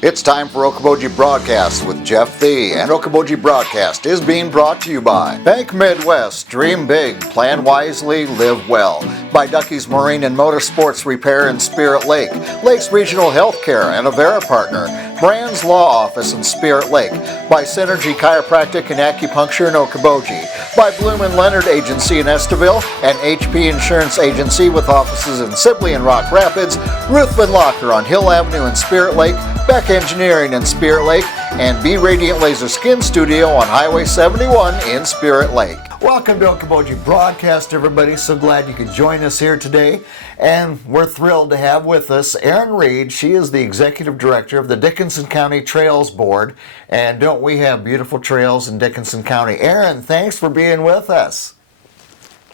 It's time for Okoboji Broadcast with Jeff Thee, and Okoboji Broadcast is being brought to you by Bank Midwest, Dream Big, Plan Wisely, Live Well, by Ducky's Marine and Motorsports Repair in Spirit Lake, Lakes Regional Healthcare and Avera Partner, Brand's Law Office in Spirit Lake, by Synergy Chiropractic and Acupuncture in Okoboji, by Bloom and Leonard Agency in Estaville, and HP Insurance Agency with offices in Sibley and Rock Rapids, Ruthven Locker on Hill Avenue in Spirit Lake, Beck Engineering in Spirit Lake, and B Radiant Laser Skin Studio on Highway 71 in Spirit Lake. Welcome to Okoboji Broadcast, everybody. So glad you could join us here today. And we're thrilled to have with us Erin Reed. She is the Executive Director of the Dickinson County Trails Board. And don't we have beautiful trails in Dickinson County? Erin, thanks for being with us.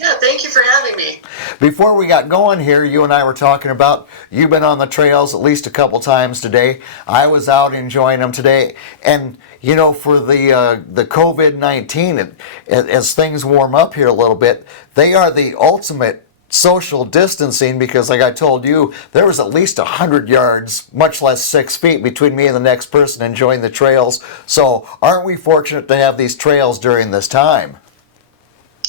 Yeah, thank you for having me. Before we got going here, you and I were talking about you've been on the trails at least a couple times today. I was out enjoying them today. And, you know, for the COVID-19, as things warm up here a little bit, they are the ultimate social distancing because, like I told you, there was at least 100 yards, much less 6 feet, between me and the next person enjoying the trails. So aren't we fortunate to have these trails during this time?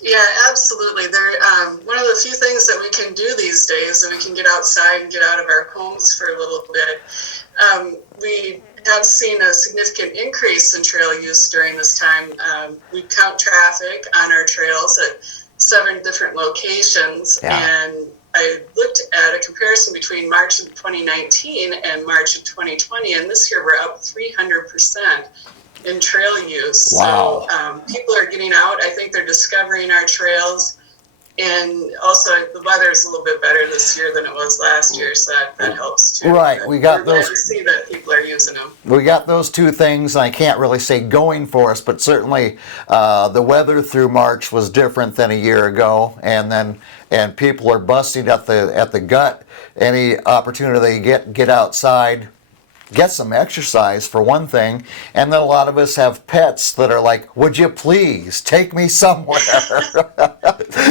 Yeah, absolutely. They're one of the few things that we can do these days, and we can get outside and get out of our homes for a little bit. We have seen a significant increase in trail use during this time. We count traffic on our trails at 7 different locations, and I looked at a comparison between March of 2019 and March of 2020, and this year we're up 300% in trail use. Wow. So people are getting out. I think they're discovering our trails, and also the weather is a little bit better this year than it was last year, so that helps too. Right, but we got we're glad those. to see that people are using them. We got those two things. I can't really say going for us, but certainly the weather through March was different than a year ago, and people are busting at the gut. Any opportunity they get outside, get some exercise for one thing, and then a lot of us have pets that are like, would you please take me somewhere?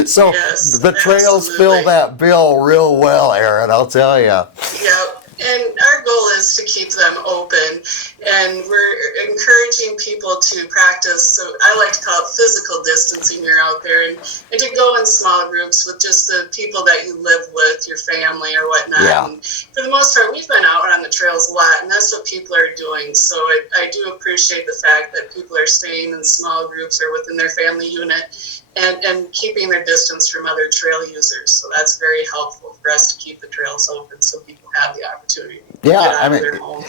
So Yes, the trails absolutely. fill that bill real well, Erin, I'll tell you. Yep. And our goal is to keep them open, and we're encouraging people to practice, so I like to call it physical distancing when you're out there, and to go in small groups with just the people that you live with, your family or whatnot. Yeah. And for the most part, we've been out on the trails a lot, and that's what people are doing. So I do appreciate the fact that people are staying in small groups or within their family unit, and keeping their distance from other trail users. So that's very helpful for us to keep the trails open so people have the opportunity to get out of their home.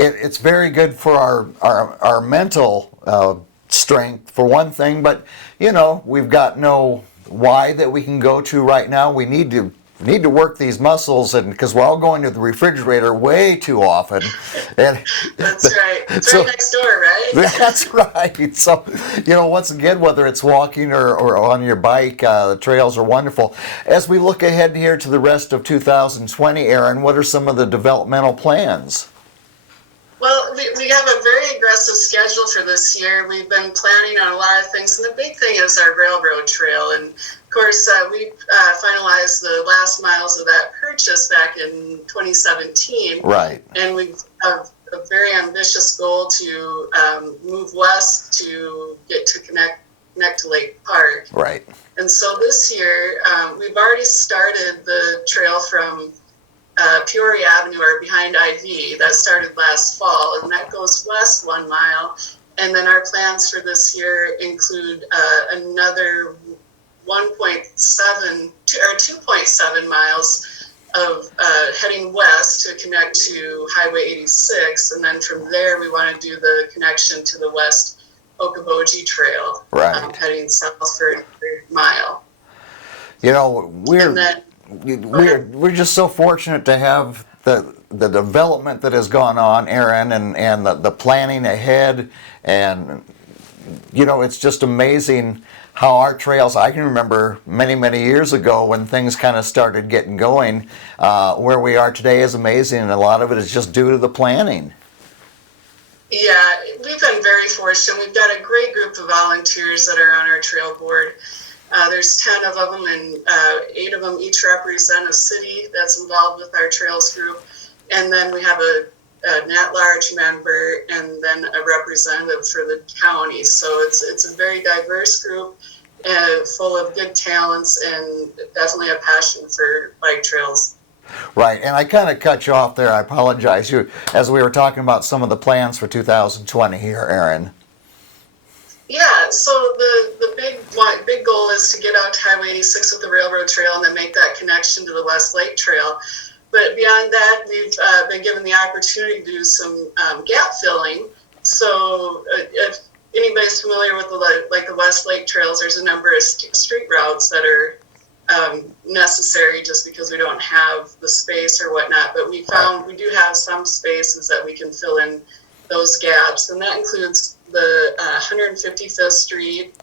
It's very good for our mental strength, for one thing, but, you know, we've got no why that we can go to right now. We need to work these muscles, and because we're all going to the refrigerator way too often. And That's right. It's right next door, right? That's right. So, you know, once again, whether it's walking or on your bike, the trails are wonderful. As we look ahead here to the rest of 2020, Erin, what are some of the developmental plans? Well, we have a very aggressive schedule for this year. We've been planning on a lot of things, and the big thing is our railroad trail. And of course, we finalized the last miles of that purchase back in 2017. Right. And we have a very ambitious goal to move west to get to connect to Lake Park. Right. And so this year, we've already started the trail from Peoria Avenue, or behind IV. That started last fall, and that goes west 1 mile. And then our plans for this year include another 2.7 miles of heading west to connect to Highway 86, and then from there we want to do the connection to the West Okoboji Trail, Right. Heading south for a mile. You know, we're just so fortunate to have the development that has gone on, Erin, and the planning ahead, and you know, it's just amazing how our trails, I can remember many years ago when things kind of started getting going, where we are today is amazing, and a lot of it is just due to the planning. Yeah, we've been very fortunate. We've got a great group of volunteers that are on our trail board. There's 10 of them, and 8 of them each represent a city that's involved with our trails group. And then we have a an at-large member, and then a representative for the county. So it's a very diverse group, full of good talents and definitely a passion for bike trails. Right, and I kind of cut you off there. I apologize. As we were talking about some of the plans for 2020 here, Erin. Yeah, so the big goal is to get out to Highway 86 with the railroad trail and then make that connection to the West Lake Trail. But beyond that, we've been given the opportunity to do some gap filling. So if anybody's familiar with the West Lake Trails, there's a number of street routes that are necessary just because we don't have the space or whatnot. But we found we do have some spaces that we can fill in those gaps, and that includes the 155th Street.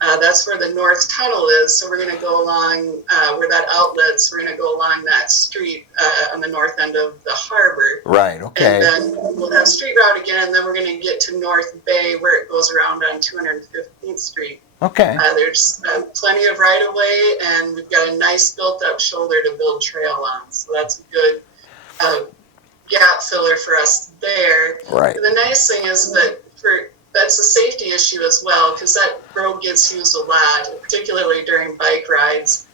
That's where the North Tunnel is. So we're going to go along where that outlets. We're going to go along that street on the north end of the harbor. Right. Okay. And then we'll have street route again, and then we're going to get to North Bay where it goes around on 215th Street. Okay. There's plenty of right of way, and we've got a nice built up shoulder to build trail on. So that's a good gap filler for us there. Right. And the nice thing is that that's a safety issue as well, because that road gets used a lot, particularly during bike rides,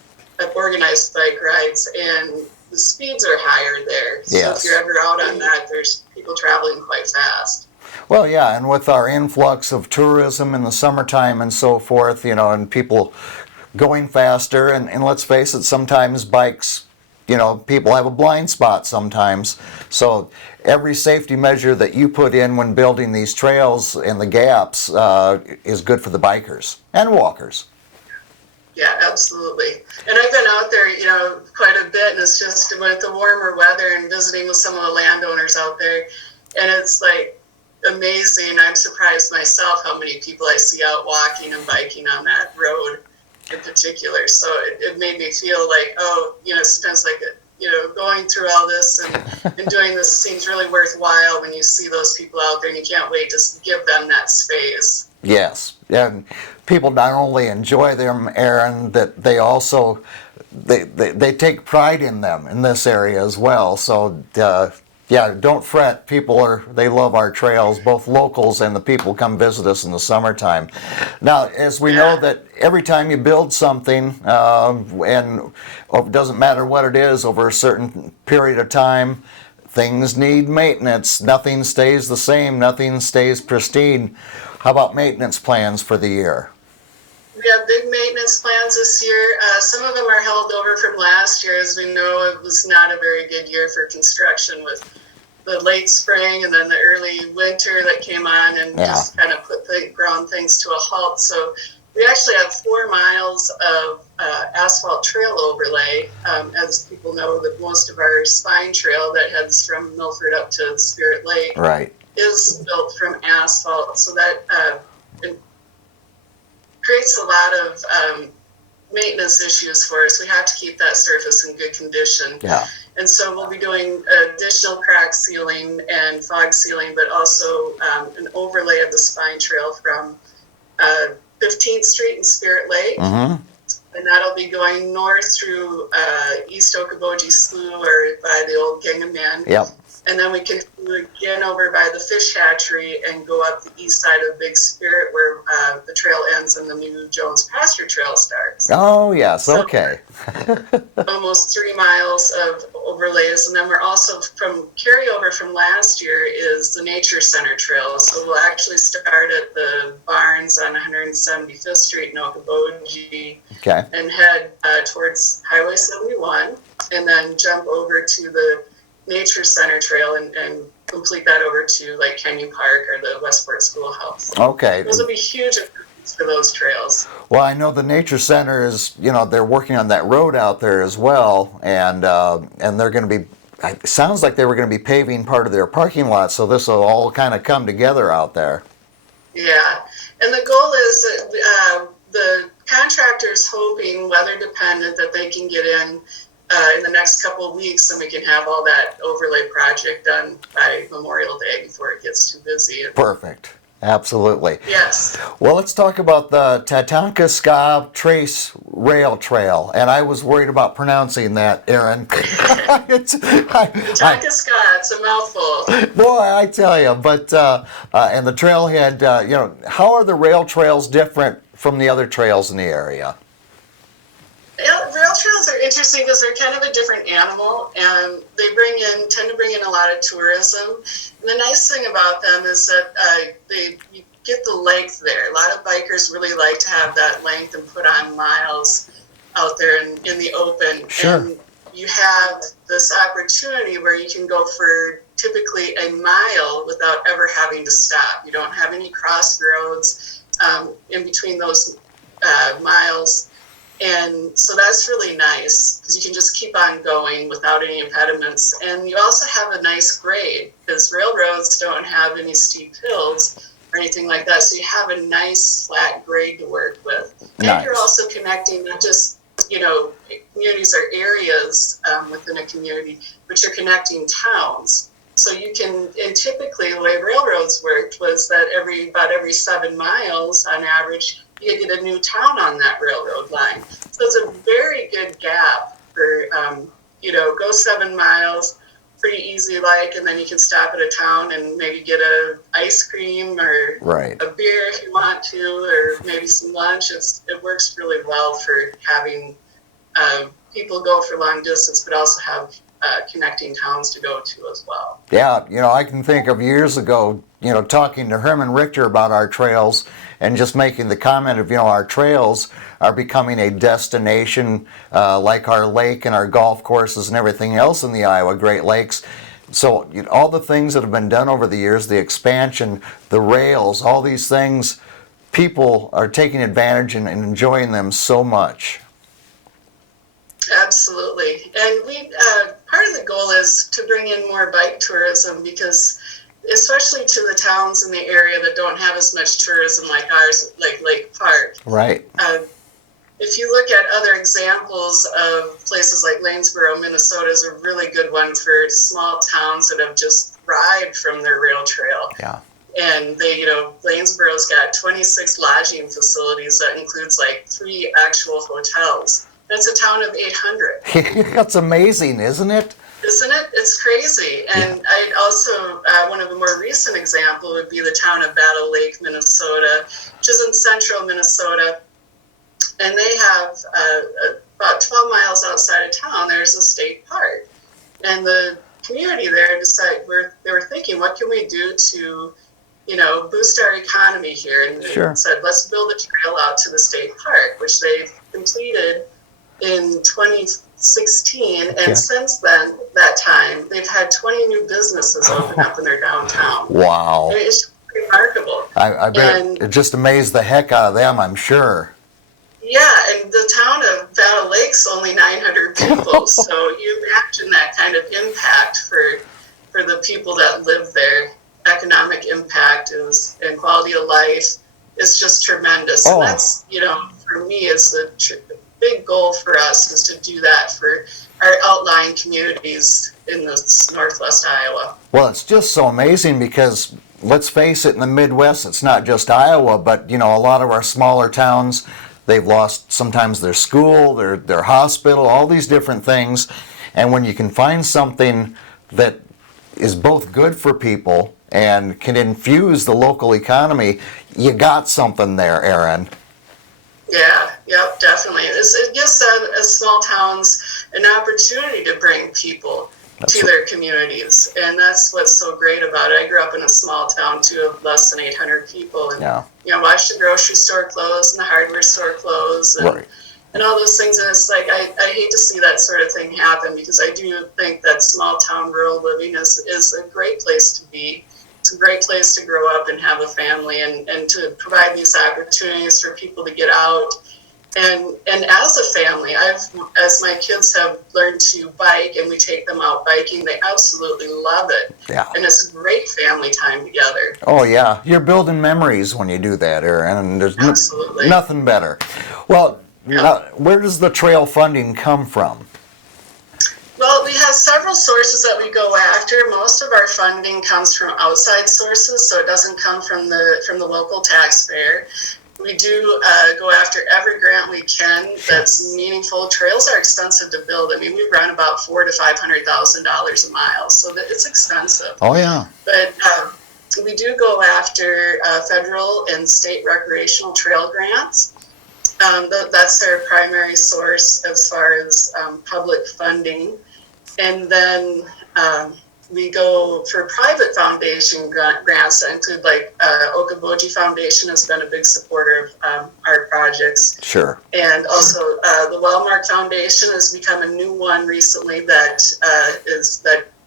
organized bike rides, and the speeds are higher there. So Yes. if you're ever out on that, there's people traveling quite fast. Well, yeah, and with our influx of tourism in the summertime and so forth, and people going faster, and let's face it, sometimes bikes, people have a blind spot sometimes. So every safety measure that you put in when building these trails and the gaps is good for the bikers and walkers. Yeah, absolutely. And I've been out there, quite a bit, and it's just with the warmer weather and visiting with some of the landowners out there, and it's like amazing. I'm surprised myself how many people I see out walking and biking on that road in particular. So it made me feel like, sometimes like, going through all this and doing this seems really worthwhile when you see those people out there and you can't wait to give them that space. Yes, and people not only enjoy them, Erin, that they also, they take pride in them in this area as well. So, don't fret. They love our trails, both locals and the people come visit us in the summertime. Now, as we know that every time you build something, and it doesn't matter what it is, over a certain period of time, things need maintenance. Nothing stays the same. Nothing stays pristine. How about maintenance plans for the year? We have big maintenance plans this year. Some of them are held over from last year. As we know, it was not a very good year for construction with the late spring and then the early winter that came on and just kind of ground things to a halt. So we actually have 4 miles of asphalt trail overlay. As people know, that most of our spine trail that heads from Milford up to Spirit Lake is built from asphalt. So that creates a lot of maintenance issues for us. We have to keep that surface in good condition. Yeah. And so we'll be doing additional crack sealing and fog sealing, but also an overlay of the spine trail from 15th Street and Spirit Lake. Mm-hmm. And that'll be going north through East Okoboji Slough or by the old Gingham Inn. Yep. And then we continue again over by the fish hatchery and go up the east side of Big Spirit where the trail ends and the new Jones Pasture Trail starts. Oh, yes. So, okay. almost 3 miles of overlays. And then we're also from carryover from last year is the Nature Center Trail. So we'll actually start at the barns on 175th Street in Okoboji and head towards Highway 71 and then jump over to the Nature Center Trail and complete that over to like Kenyon Park or the Westport Schoolhouse. Okay. Those will be huge improvements for those trails. Well, I know the Nature Center is, they're working on that road out there as well, and they're going to be, it sounds like they were going to be paving part of their parking lot, so this will all kind of come together out there. Yeah, and the goal is that the contractor's hoping, weather dependent, that they can get in the next couple of weeks, and we can have all that overlay project done by Memorial Day before it gets too busy. Perfect. Absolutely. Yes. Well, let's talk about the Tatanka Trace Rail Trail, and I was worried about pronouncing that, Erin. Tatanka, it's a mouthful. Boy, I tell you. But and the trailhead, how are the rail trails different from the other trails in the area? Yeah, rail trails are interesting because they're kind of a different animal, and they tend to bring in a lot of tourism. And the nice thing about them is that you get the length there. A lot of bikers really like to have that length and put on miles out there in the open. Sure. And you have this opportunity where you can go for typically a mile without ever having to stop. You don't have any crossroads in between those miles. And so that's really nice because you can just keep on going without any impediments. And you also have a nice grade because railroads don't have any steep hills or anything like that. So you have a nice flat grade to work with. Nice. And you're also connecting not just, communities or areas within a community, but you're connecting towns. So you can, and typically the way railroads worked was that about every 7 miles on average, you get a new town on that railroad line. So it's a very good gap for, go 7 miles, pretty easy and then you can stop at a town and maybe get a ice cream or a beer if you want to, or maybe some lunch. It works really well for having people go for long distance, but also have connecting towns to go to as well. Yeah, I can think of years ago, talking to Herman Richter about our trails and just making the comment of, our trails are becoming a destination like our lake and our golf courses and everything else in the Iowa Great Lakes. So all the things that have been done over the years, the expansion, the rails, all these things, people are taking advantage and enjoying them so much. Absolutely. And part of the goal is to bring in more bike tourism because especially to the towns in the area that don't have as much tourism like ours, like Lake Park. Right. If you look at other examples of places like Lanesboro, Minnesota is a really good one for small towns that have just thrived from their rail trail. Yeah. And Lanesboro's got 26 lodging facilities that includes 3 actual hotels. It's a town of 800. That's amazing, isn't it? Isn't it? It's crazy. And I also, one of the more recent examples would be the town of Battle Lake, Minnesota, which is in central Minnesota. And they have about 12 miles outside of town, there's a state park. And the community there decided, they were thinking, what can we do to, boost our economy here? And Sure. said, let's build a trail out to the state park, which they've completed in 2016, and since then, that time, they've had 20 new businesses open up in their downtown. Wow. It's remarkable. I bet it just amazed the heck out of them, I'm sure. Yeah, and the town of Battle Lake's only 900 people, so you imagine that kind of impact for the people that live there. Economic impact and quality of life is just tremendous. And that's, for me, is the big goal for us is to do that for our outlying communities in the Northwest Iowa. Well, it's just so amazing because, let's face it, in the Midwest, it's not just Iowa, but, a lot of our smaller towns, they've lost sometimes their school, their hospital, all these different things. And when you can find something that is both good for people and can infuse the local economy, you got something there, Erin. Yeah, yep, definitely. It gives small towns an opportunity to bring people to their communities, and that's what's so great about it. I grew up in a small town too of less than 800 people, and watched the grocery store close and the hardware store close, and all those things. And it's I hate to see that sort of thing happen because I do think that small town rural living is a great place to be. It's a great place to grow up and have a family and to provide these opportunities for people to get out. And as a family, as my kids have learned to bike and we take them out biking, they absolutely love it. Yeah. And it's a great family time together. Oh, yeah. You're building memories when you do that, Erin, and there's nothing better. Well, where does the trail funding come from? Well, we have several several sources that we go after. Most of our funding comes from outside sources, so it doesn't come from the local taxpayer. We do go after every grant we can that's meaningful. Trails are expensive to build. I mean, we run about $400,000 to $500,000 a mile, so it's expensive. Oh yeah. But we do go after federal and state recreational trail grants. That's our primary source as far as public funding. And then we go for private foundation grants that include, like, Okoboji Foundation has been a big supporter of our projects. Sure. And also the Wellmark Foundation has become a new one recently that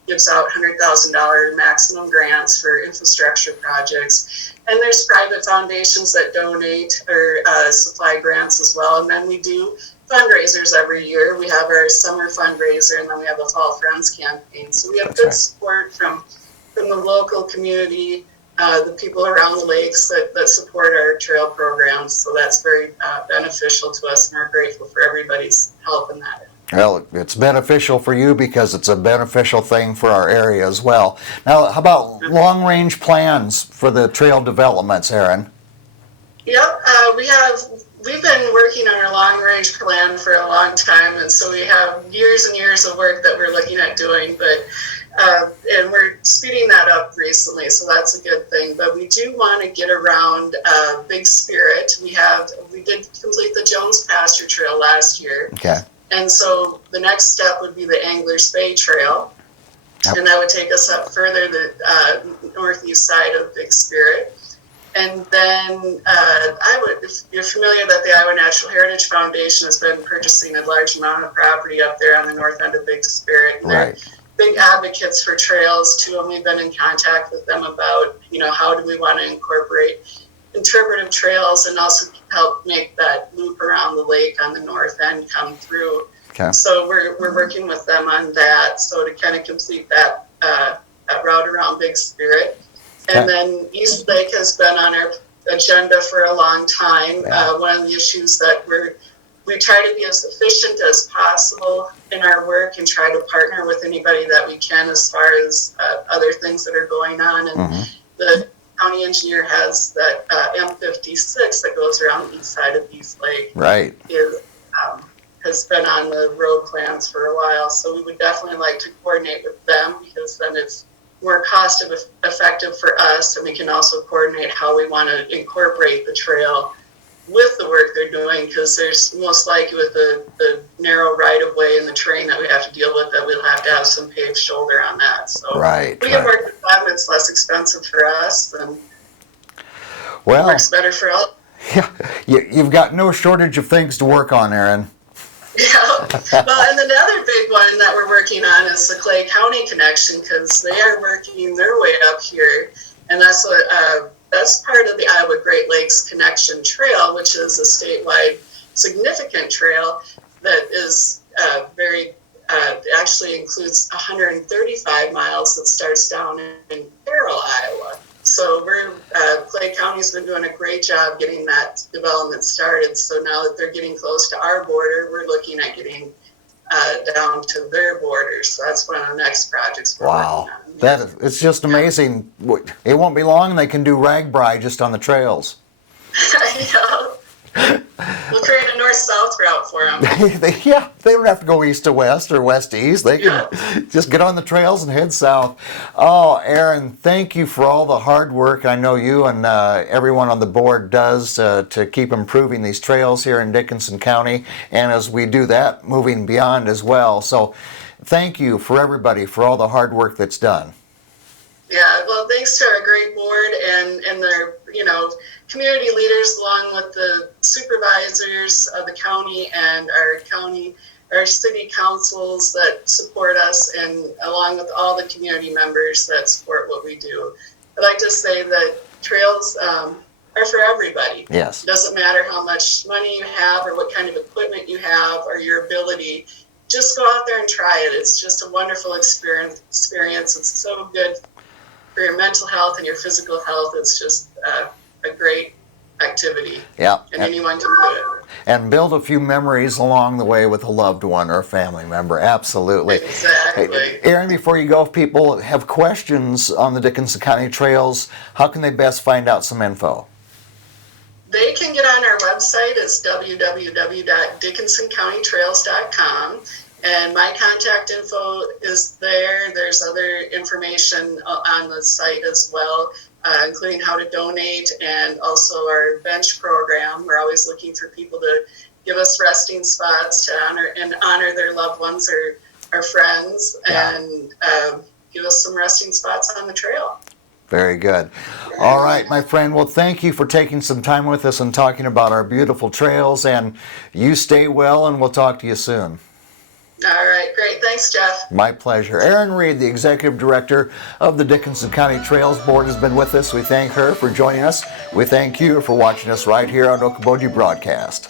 gives out $100,000 maximum grants for infrastructure projects. And there's private foundations that donate or supply grants as well. And then we do fundraisers every year. We have our summer fundraiser, and then we have a Fall Friends campaign. So we have good support from the local community, the people around the lakes that support our trail programs. So that's very beneficial to us, and we're grateful for everybody's help in that. Well, it's beneficial for you because it's a beneficial thing for our area as well. Now, how about long-range plans for the trail developments, Erin? Yep, we've been working on our long-range plan for a long time, and so we have years and years of work that we're looking at doing, but and we're speeding that up recently, so that's a good thing. But we do want to get around Big Spirit. We did complete the Jones Pasture Trail last year. Okay. And so the next step would be the Anglers Bay Trail, and that would take us up further the northeast side of Big Spirit. And then if you're familiar that the Iowa Natural Heritage Foundation has been purchasing a large amount of property up there on the north end of Big Spirit. And they're big advocates for trails too, and we've been in contact with them about, how do we want to incorporate interpretive trails and also help make that loop around the lake on the north end come through. Okay. So we're working with them on that, so to kind of complete that route around Big Spirit. And then East Lake has been on our agenda for a long time. One of the issues that we try to be as efficient as possible in our work and try to partner with anybody that we can as far as other things that are going on. And the county engineer has that M56 that goes around the east side of East Lake. Right. Has been on the road plans for a while. So we would definitely like to coordinate with them, because then it's more cost effective for us, and we can also coordinate how we want to incorporate the trail with the work they're doing, because there's most likely with the narrow right of way and the terrain that we have to deal with, that we'll have to have some paved shoulder on that. So we can work with them. It's less expensive for us, and it works better for all. Yeah, you've got no shortage of things to work on, Erin. Yeah. Well, and another big one that we're working on is the Clay County connection, because they are working their way up here, and that's part of the Iowa Great Lakes Connection Trail, which is a statewide significant trail that is actually includes 135 miles that starts down in Carroll, Iowa. So Clay County's been doing a great job getting that development started. So now that they're getting close to our border, we're looking at getting down to their border. So that's one of the next projects we're working on. It's just amazing. It won't be long and they can do ragbri just on the trails. We'll create a north-south route for them. They don't have to go east to west or west to east. They can just get on the trails and head south. Oh, Erin, thank you for all the hard work I know you and everyone on the board does to keep improving these trails here in Dickinson County, and as we do that, moving beyond as well. So thank you for everybody for all the hard work that's done. Yeah, well, thanks to our great board and their, community leaders, along with the supervisors of the county and our city councils that support us, and along with all the community members that support what we do. I'd like to say that trails are for everybody. Yes. It doesn't matter how much money you have or what kind of equipment you have or your ability. Just go out there and try it. It's just a wonderful experience. It's so good for your mental health and your physical health. It's just a great activity. Yeah. And anyone can do it. and build a few memories along the way with a loved one or a family member. Absolutely. Exactly. Hey, Erin, before you go, if people have questions on the Dickinson County Trails, how can they best find out some info? They can get on our website. It's www.dickinsoncountytrails.com. And my contact info is there. There's other information on the site as well, including how to donate and also our bench program. We're always looking for people to give us resting spots to honor their loved ones or friends, and give us some resting spots on the trail. Very good. All right, my friend. Well, thank you for taking some time with us and talking about our beautiful trails. And you stay well, and we'll talk to you soon. All right, great. Thanks, Jeff. My pleasure. Erin Reed, the Executive Director of the Dickinson County Trails Board, has been with us. We thank her for joining us. We thank you for watching us right here on Okoboji Broadcast.